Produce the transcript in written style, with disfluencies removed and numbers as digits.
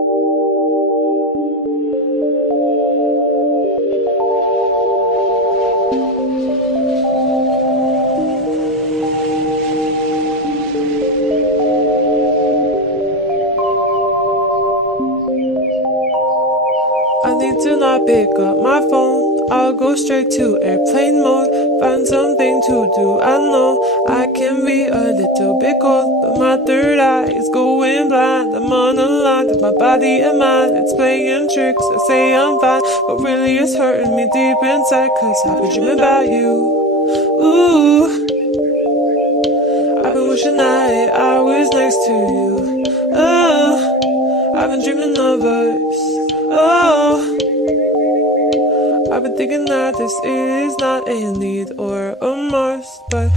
I need to not pick up my phone. I'll go straight to airplane mode. Find something to do. I know I can be a little bit cold, but my third eye is going blind. I'm unaligned with my body and mind. It's playing tricks. I say I'm fine, but really it's hurting me deep inside. Cause I've been dreaming about you. Ooh, I've been wishing that I was next to you. Oh, I've been dreaming of us. Oh, I've been thinking that this is not a need or a must, but